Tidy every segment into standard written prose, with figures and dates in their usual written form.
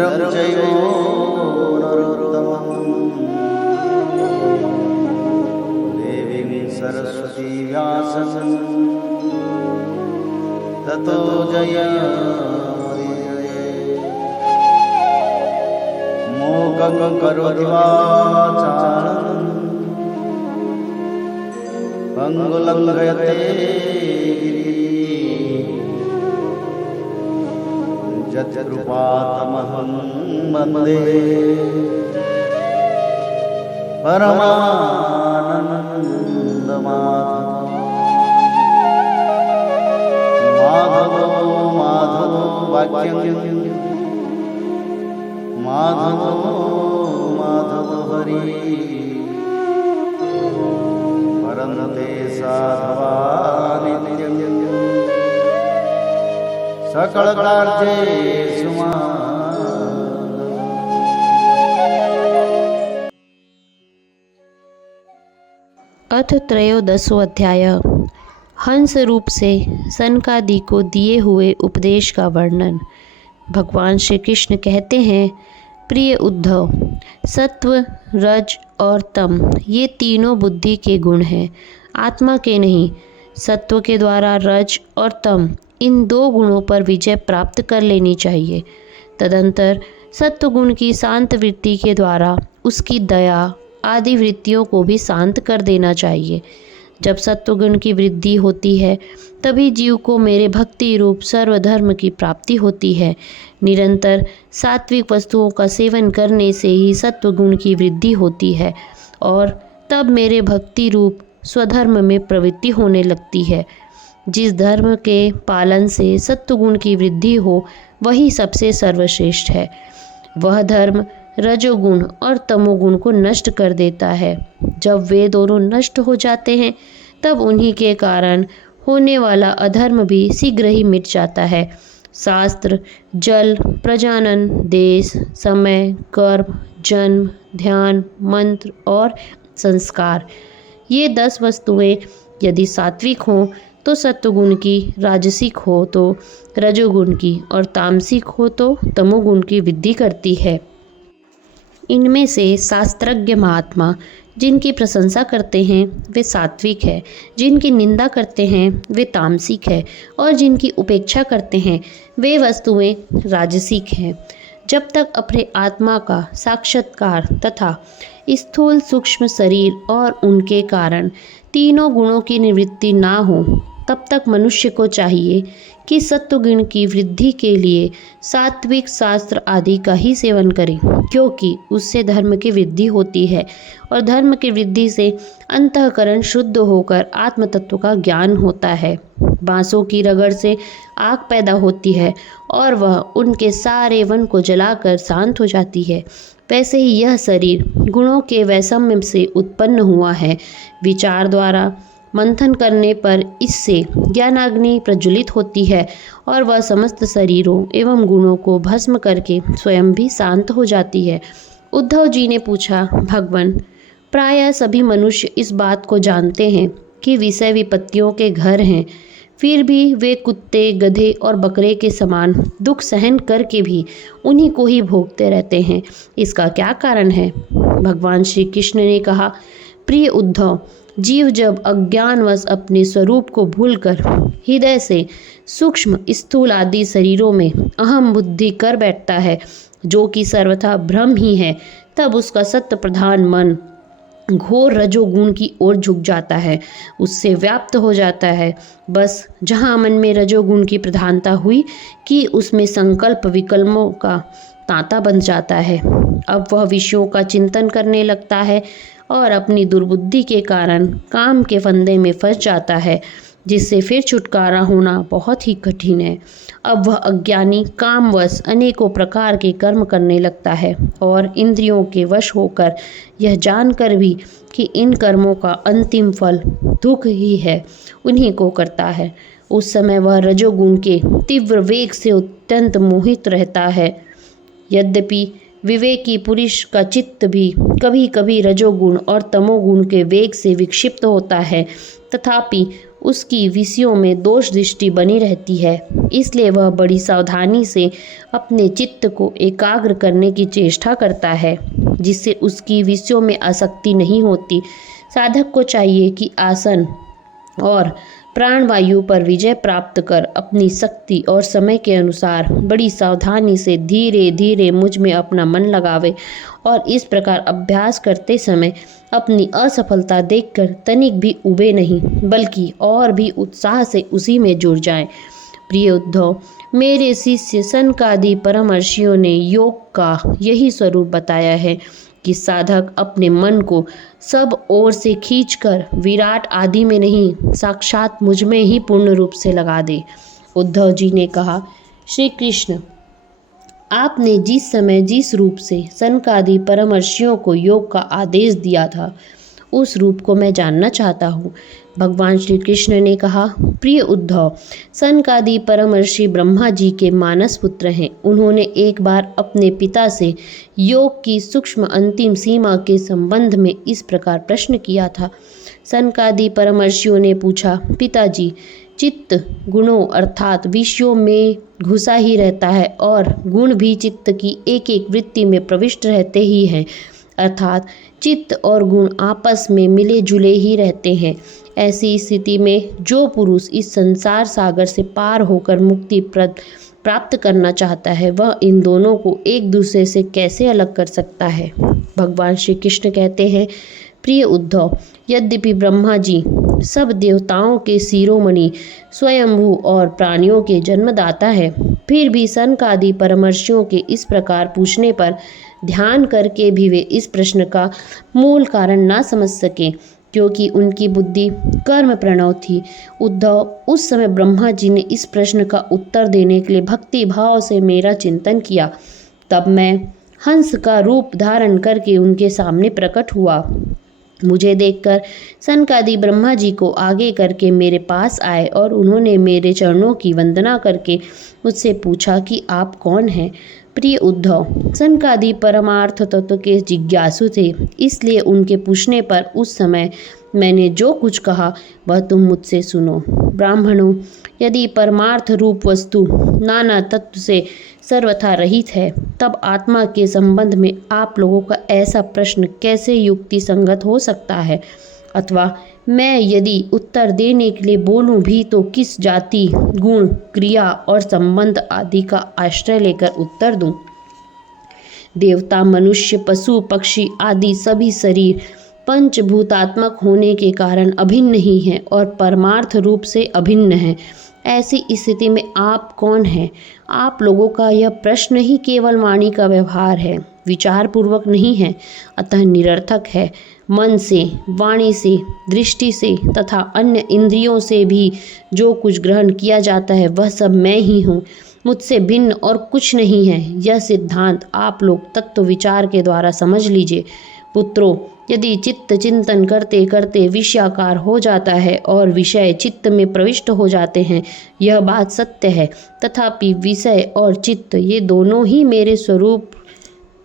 नरं चैव नरोत्तमं देवीं सरस्वती व्यासं ततो मोकं करोति वाचालं पंगुलंघयते यत्कृपातमहं वन्दे परमानन्दमाधवो माधवो वाक्यं माधवो हरि परन्ते साधवा नित्यं सकलकार्येषु अथ त्रयोदशो अध्याय। हंस रूप से सनकादि को दिए हुए उपदेश का वर्णन। भगवान श्री कृष्ण कहते हैं, प्रिय उद्धव, सत्व, रज और तम ये तीनों बुद्धि के गुण हैं, आत्मा के नहीं। सत्व के द्वारा रज और तम इन दो गुणों पर विजय प्राप्त कर लेनी चाहिए। तदंतर सत्व गुण की शांत वृत्ति के द्वारा उसकी दया आदि वृत्तियों को भी शांत कर देना चाहिए। जब सत्वगुण की वृद्धि होती है तभी जीव को मेरे भक्ति रूप सर्वधर्म की प्राप्ति होती है। निरंतर सात्विक वस्तुओं का सेवन करने से ही सत्वगुण की वृद्धि होती है और तब मेरे भक्ति रूप स्वधर्म में प्रवृत्ति होने लगती है। जिस धर्म के पालन से सत्वगुण की वृद्धि हो वही सबसे सर्वश्रेष्ठ है। वह धर्म रजोगुण और तमोगुण को नष्ट कर देता है। जब वे दोनों नष्ट हो जाते हैं तब उन्हीं के कारण होने वाला अधर्म भी शीघ्र ही मिट जाता है। शास्त्र, जल, प्रजनन, देश, समय, कर्म, जन्म, ध्यान, मंत्र और संस्कार, ये 10 वस्तुएं यदि सात्विक हों तो सत्वगुण की, राजसिक हो तो रजोगुण की और तामसिक हो तो तमोगुण की वृद्धि करती है। इनमें से शास्त्रज्ञ महात्मा जिनकी प्रशंसा करते हैं वे सात्विक है, जिनकी निंदा करते हैं वे तामसिक है और जिनकी उपेक्षा करते हैं वे वस्तुएं राजसिक हैं। जब तक अपने आत्मा का साक्षात्कार तथा स्थूल सूक्ष्म शरीर और उनके कारण तीनों गुणों की निवृत्ति ना हो तब तक मनुष्य को चाहिए कि सत्वगुण की वृद्धि के लिए सात्विक शास्त्र आदि का ही सेवन करें, क्योंकि उससे धर्म की वृद्धि होती है और धर्म की वृद्धि से अंतःकरण शुद्ध होकर आत्म तत्व का ज्ञान होता है। बांसों की रगड़ से आग पैदा होती है और वह उनके सारे वन को जलाकर शांत हो जाती है। वैसे ही यह शरीर गुणों के वैषम्य से उत्पन्न हुआ है। विचार द्वारा मंथन करने पर इससे ज्ञानाग्नि प्रज्वलित होती है और वह समस्त शरीरों एवं गुणों को भस्म करके स्वयं भी शांत हो जाती है। उद्धव जी ने पूछा, भगवान, प्रायः सभी मनुष्य इस बात को जानते हैं कि विषय विपत्तियों के घर हैं, फिर भी वे कुत्ते, गधे और बकरे के समान दुख सहन करके भी उन्हीं को ही भोगते रहते हैं। इसका क्या कारण है? भगवान श्री कृष्ण ने कहा, प्रिय उद्धव, जीव जब अज्ञानवश अपने स्वरूप को भूलकर हृदय से सूक्ष्म स्थूल आदि शरीरों में अहम बुद्धि कर बैठता है, जो कि सर्वथा भ्रम ही है, तब उसका सत्य प्रधान मन घोर रजोगुण की ओर झुक जाता है, उससे व्याप्त हो जाता है। बस जहाँ मन में रजोगुण की प्रधानता हुई कि उसमें संकल्प विकल्पों का तांता बन जाता है। अब वह विषयों का चिंतन करने लगता है और अपनी दुर्बुद्धि के कारण काम के फंदे में फंस जाता है, जिससे फिर छुटकारा होना बहुत ही कठिन है। अब वह अज्ञानी कामवश अनेकों प्रकार के कर्म करने लगता है और इंद्रियों के वश होकर यह जानकर भी कि इन कर्मों का अंतिम फल दुख ही है, उन्हीं को करता है। उस समय वह रजोगुण के तीव्र वेग से अत्यंत मोहित रहता है। यद्यपि विवेकी पुरुष का चित्त भी कभी कभी रजोगुण और तमोगुण के वेग से विक्षिप्त होता है, तथापि उसकी विषयों में दोष दृष्टि बनी रहती है, इसलिए वह बड़ी सावधानी से अपने चित्त को एकाग्र करने की चेष्टा करता है, जिससे उसकी विषयों में आसक्ति नहीं होती। साधक को चाहिए कि आसन और प्राणवायु पर विजय प्राप्त कर अपनी शक्ति और समय के अनुसार बड़ी सावधानी से धीरे धीरे मुझ में अपना मन लगावे और इस प्रकार अभ्यास करते समय अपनी असफलता देखकर तनिक भी उबे नहीं, बल्कि और भी उत्साह से उसी में जुड़ जाएं। प्रिय उद्धव, मेरे शिष्य सनकादि परमर्षियों ने योग का यही स्वरूप बताया है कि साधक अपने मन को सब ओर से खींचकर विराट आदि में नहीं, साक्षात मुझ में ही पूर्ण रूप से लगा दे। उद्धव जी ने कहा, श्री कृष्ण, आपने जिस समय जिस रूप से सनकादि परमर्षियों को योग का आदेश दिया था, उस रूप को मैं जानना चाहता हूँ। भगवान श्री कृष्ण ने कहा, प्रिय उद्धव, सनकादि परमर्षि ब्रह्मा जी के मानस पुत्र हैं। उन्होंने एक बार अपने पिता से योग की सूक्ष्म अंतिम सीमा के संबंध में इस प्रकार प्रश्न किया था। सनकादि परमर्षियों ने पूछा, पिताजी, चित्त गुणों अर्थात विषयों में घुसा ही रहता है और गुण भी चित्त की एक एक वृत्ति में प्रविष्ट रहते ही हैं, अर्थात चित्त और गुण आपस में मिले जुले ही रहते हैं। ऐसी स्थिति में जो पुरुष इस संसार सागर से पार होकर मुक्ति प्राप्त करना चाहता है, वह इन दोनों को एक दूसरे से कैसे अलग कर सकता है। भगवान श्री कृष्ण कहते हैं, प्रिय उद्धव, यद्यपि ब्रह्मा जी सब देवताओं के शिरोमणि, स्वयंभू और प्राणियों के जन्मदाता है, फिर भी सनकादि परमर्षियों के इस प्रकार पूछने पर ध्यान करके भी वे इस प्रश्न का मूल कारण ना समझ सके, क्योंकि उनकी बुद्धि कर्म प्रणव थी। उद्धव, उस समय ब्रह्मा जी ने इस प्रश्न का उत्तर देने के लिए भक्ति भाव से मेरा चिंतन किया। तब मैं हंस का रूप धारण करके उनके सामने प्रकट हुआ। मुझे देखकर सनकादि ब्रह्मा जी को आगे करके मेरे पास आए और उन्होंने मेरे चरणों की वंदना करके मुझसे पूछा कि आप कौन हैं। प्रिय उद्धव, सनकादि परमार्थ तत्व के जिज्ञासु थे, इसलिए उनके पूछने पर उस समय मैंने जो कुछ कहा वह तुम मुझसे सुनो। ब्राह्मणों, यदि परमार्थ रूप वस्तु नाना तत्व से सर्वथा रहित है, तब आत्मा के संबंध में आप लोगों का ऐसा प्रश्न कैसे युक्ति संगत हो सकता है? अथवा मैं यदि उत्तर देने के लिए बोलूं भी तो किस जाति, गुण, क्रिया और संबंध आदि का आश्रय लेकर उत्तर दूं? देवता, मनुष्य, पशु, पक्षी आदि सभी शरीर पंचभूतात्मक होने के कारण अभिन्न ही हैं और परमार्थ रूप से अभिन्न हैं। ऐसी स्थिति में आप कौन हैं? आप लोगों का यह प्रश्न ही केवल वाणी का व्यवहार है, विचार पूर्वक नहीं है, अतः निरर्थक है। मन से, वाणी से, दृष्टि से तथा अन्य इंद्रियों से भी जो कुछ ग्रहण किया जाता है वह सब मैं ही हूँ, मुझसे भिन्न और कुछ नहीं है। यह सिद्धांत आप लोग तत्व विचार के द्वारा समझ लीजिए। पुत्रों, यदि चित्त चिंतन करते करते विषयाकार हो जाता है और विषय चित्त में प्रविष्ट हो जाते हैं, यह बात सत्य है। तथापि विषय और चित्त ये दोनों ही मेरे स्वरूप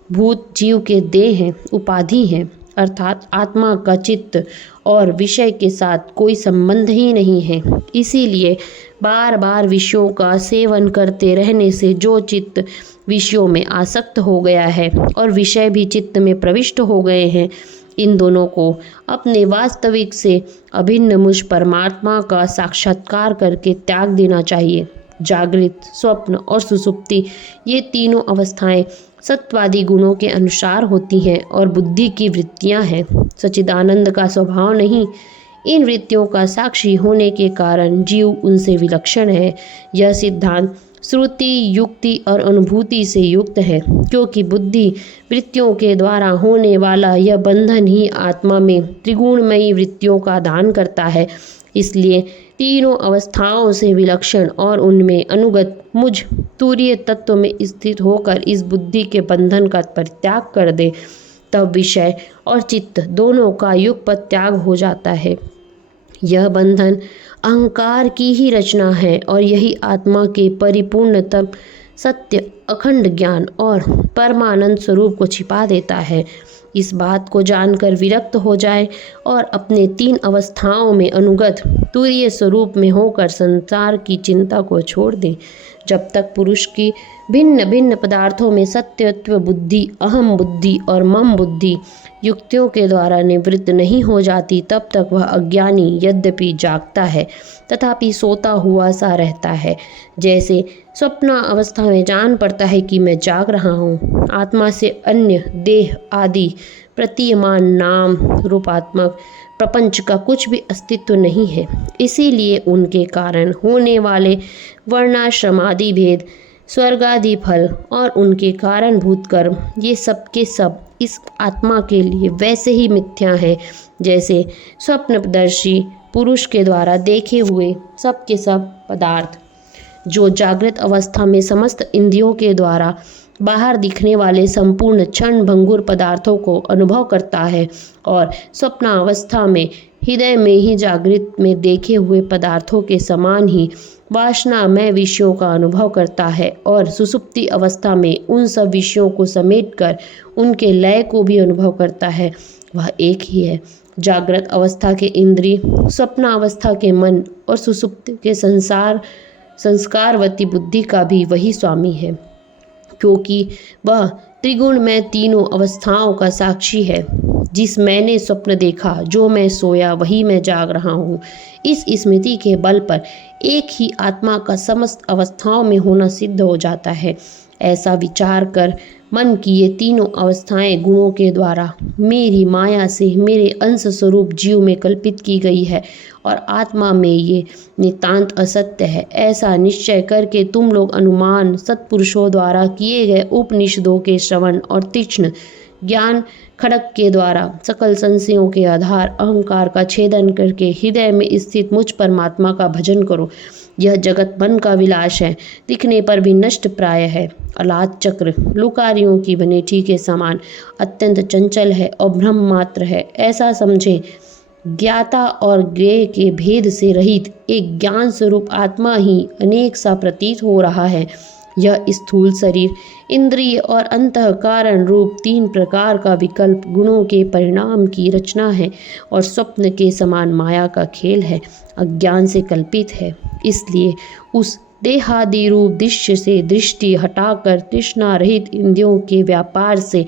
भूत जीव के देह हैं, उपाधि हैं, अर्थात आत्मा का चित्त और विषय के साथ कोई संबंध ही नहीं है। इसीलिए बार बार विषयों का सेवन करते रहने से जो चित्त विषयों में आसक्त हो गया है और विषय भी चित्त में प्रविष्ट हो गए हैं, इन दोनों को अपने वास्तविक से अभिन्न मुझ परमात्मा का साक्षात्कार करके त्याग देना चाहिए। जागृत, स्वप्न और सुसुप्ति ये तीनों अवस्थाएं सत्वादी गुणों के अनुसार होती हैं और बुद्धि की वृत्तियां हैं, सच्चिदानंद का स्वभाव नहीं। इन वृत्तियों का साक्षी होने के कारण जीव उनसे विलक्षण है। यह सिद्धांत श्रुति, युक्ति और अनुभूति से युक्त है, क्योंकि बुद्धि वृत्तियों के द्वारा होने वाला यह बंधन ही आत्मा में त्रिगुणमयी वृत्तियों का दान करता है। इसलिए तीनों अवस्थाओं से विलक्षण और उनमें अनुगत मुझ तुरीय तत्व में स्थित होकर इस बुद्धि के बंधन का परित्याग कर दे, तब विषय और चित्त दोनों का युगपत त्याग हो जाता है। यह बंधन अहंकार की ही रचना है और यही आत्मा के परिपूर्णतम सत्य, अखंड ज्ञान और परमानंद स्वरूप को छिपा देता है। इस बात को जानकर विरक्त हो जाए और अपने 3 अवस्थाओं में अनुगत तुरीय स्वरूप में होकर संसार की चिंता को छोड़ दें। जब तक पुरुष की भिन्न भिन्न पदार्थों में सत्यत्व बुद्धि, अहम बुद्धि और मम बुद्धि युक्तियों के द्वारा निवृत्त नहीं हो जाती, तब तक वह अज्ञानी यद्यपि जागता है तथापि सोता हुआ सा रहता है। जैसे स्वप्न अवस्था में जान पड़ता है कि मैं जाग रहा हूँ। आत्मा से अन्य देह आदि प्रतीयमान नाम रूपात्मक प्रपंच का कुछ भी अस्तित्व नहीं है। इसीलिए उनके कारण होने वाले वर्णाश्रमादि भेद, स्वर्गादि फल और उनके कारणभूत कर्म, ये सब के सब इस आत्मा के लिए वैसे ही मिथ्या हैं जैसे स्वप्नदर्शी पुरुष के द्वारा देखे हुए सब के सब पदार्थ। जो जागृत अवस्था में समस्त इंद्रियों के द्वारा बाहर दिखने वाले संपूर्ण क्षण भंगुर पदार्थों को अनुभव करता है और स्वप्नावस्था में हृदय में ही जागृत में देखे हुए पदार्थों के समान ही वासनामय विषयों का अनुभव करता है और सुसुप्ति अवस्था में उन सब विषयों को समेटकर उनके लय को भी अनुभव करता है, वह एक ही है। जागृत अवस्था के इंद्रिय, स्वप्नावस्था के मन और सुसुप्ति के संस्कारवती बुद्धि का भी वही स्वामी है, क्योंकि वह त्रिगुण में तीनों अवस्थाओं का साक्षी है। जिस मैंने स्वप्न देखा, जो मैं सोया, वही मैं जाग रहा हूँ, इस स्मृति के बल पर एक ही आत्मा का समस्त अवस्थाओं में होना सिद्ध हो जाता है। ऐसा विचार कर मन की ये तीनों अवस्थाएं गुणों के द्वारा मेरी माया से मेरे अंश स्वरूप जीव में कल्पित की गई है और आत्मा में ये नितांत असत्य है, ऐसा निश्चय करके तुम लोग अनुमान सत्पुरुषों द्वारा किए गए उपनिषदों के श्रवण और तीक्ष्ण ज्ञान खड़क के द्वारा सकल संशयों के आधार अहंकार का छेदन करके हृदय में स्थित मुझ परमात्मा का भजन करो। यह जगत मन का विलास है, दिखने पर भी नष्ट प्राय है, अलाद चक्र लुकारियों की बनेठी के समान अत्यंत चंचल है और ब्रह्म मात्र है, ऐसा समझे। ज्ञाता और ज्ञेय के भेद से रहित एक ज्ञान स्वरूप आत्मा ही अनेक सा प्रतीत हो रहा है। यह स्थूल शरीर, इंद्रिय और अंतःकरण रूप 3 प्रकार का विकल्प गुणों के परिणाम की रचना है और स्वप्न के समान माया का खेल है, अज्ञान से कल्पित है। इसलिए उस देहादि रूप दृश्य से दृष्टि हटाकर तृष्णा रहित इंद्रियों के व्यापार से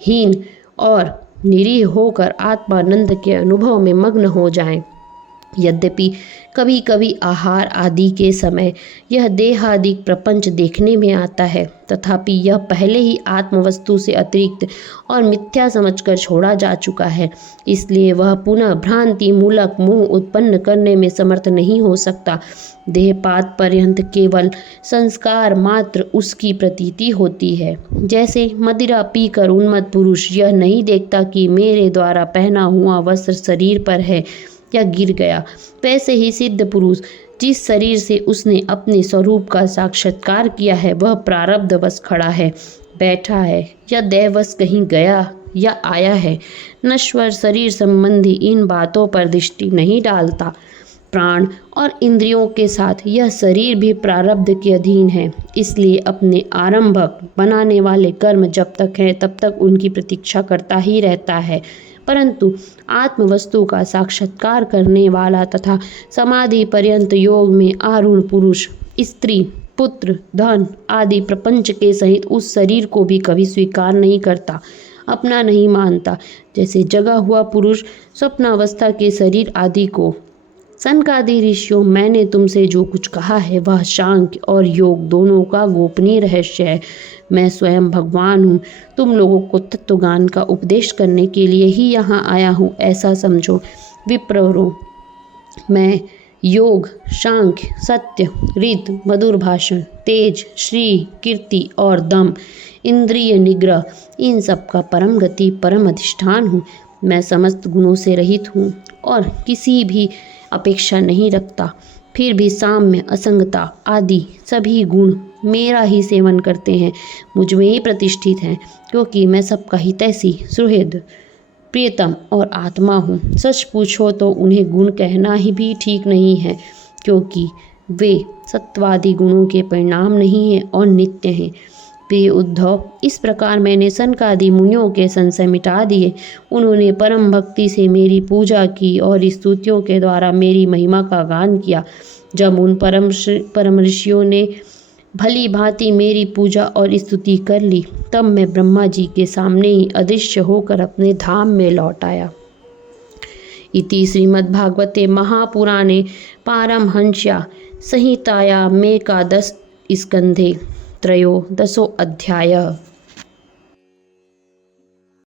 हीन और निरीह होकर आत्मानंद के अनुभव में मग्न हो जाएं। यद्यपि कभी कभी आहार आदि के समय यह देहादिक प्रपंच देखने में आता है, तथापि यह पहले ही आत्मवस्तु से अतिरिक्त और मिथ्या समझकर छोड़ा जा चुका है। इसलिए वह पुनः भ्रांति मूलक मोह उत्पन्न करने में समर्थ नहीं हो सकता। देहपात पर्यंत केवल संस्कार मात्र उसकी प्रतीति होती है। जैसे मदिरा पीकर उन्मत्त पुरुष यह नहीं देखता कि मेरे द्वारा पहना हुआ वस्त्र शरीर पर है या गिर गया, वैसे ही सिद्ध पुरुष जिस शरीर से उसने अपने स्वरूप का साक्षात्कार किया है वह प्रारब्धवश खड़ा है, बैठा है या दैवश कहीं गया या आया है, नश्वर शरीर संबंधी इन बातों पर दृष्टि नहीं डालता। प्राण और इंद्रियों के साथ यह शरीर भी प्रारब्ध के अधीन है, इसलिए अपने आरंभक बनाने वाले कर्म जब तक हैं तब तक उनकी प्रतीक्षा करता ही रहता है। परंतु आत्मवस्तु का साक्षात्कार करने वाला तथा समाधि पर्यंत योग में आरूढ़ पुरुष स्त्री, पुत्र, धन आदि प्रपंच के सहित उस शरीर को भी कभी स्वीकार नहीं करता, अपना नहीं मानता। जैसे जगा हुआ पुरुष स्वप्नावस्था के शरीर आदि को। सनकादि ऋषियों, मैंने तुमसे जो कुछ कहा है वह सांख्य और योग दोनों का गोपनीय रहस्य है। मैं स्वयं भगवान हूँ, तुम लोगों को तत्वज्ञान का उपदेश करने के लिए ही यहाँ आया हूँ, ऐसा समझो। विप्रो, मैं योग, सांख्य, सत्य, रित, मधुर भाषण, तेज, श्री, कीर्ति और दम, इंद्रिय निग्रह, इन सब का परम गति परम अधिष्ठान हूँ। मैं समस्त गुणों से रहित हूँ और किसी भी अपेक्षा नहीं रखता, फिर भी साम्य, असंगता आदि सभी गुण मेरा ही सेवन करते हैं, मुझ में ही प्रतिष्ठित हैं, क्योंकि मैं सबका हितैषी, सुहृद, प्रियतम और आत्मा हूँ। सच पूछो तो उन्हें गुण कहना ही भी ठीक नहीं है, क्योंकि वे सत्वादि गुणों के परिणाम नहीं हैं और नित्य हैं। प्रिय उद्धव, इस प्रकार मैंने सनकादि मुनियों के संशय मिटा दिए। उन्होंने परम भक्ति से मेरी पूजा की और स्तुतियों के द्वारा मेरी महिमा का गान किया। जब उन परम ऋषियों ने भली भांति मेरी पूजा और स्तुति कर ली, तब मैं ब्रह्मा जी के सामने ही अदृश्य होकर अपने धाम में लौट आया। इति श्रीमद्भागवते महापुराणे पारमहंस्या संहितायामेकादश स्कन्धे त्रयोदशोऽध्यायः।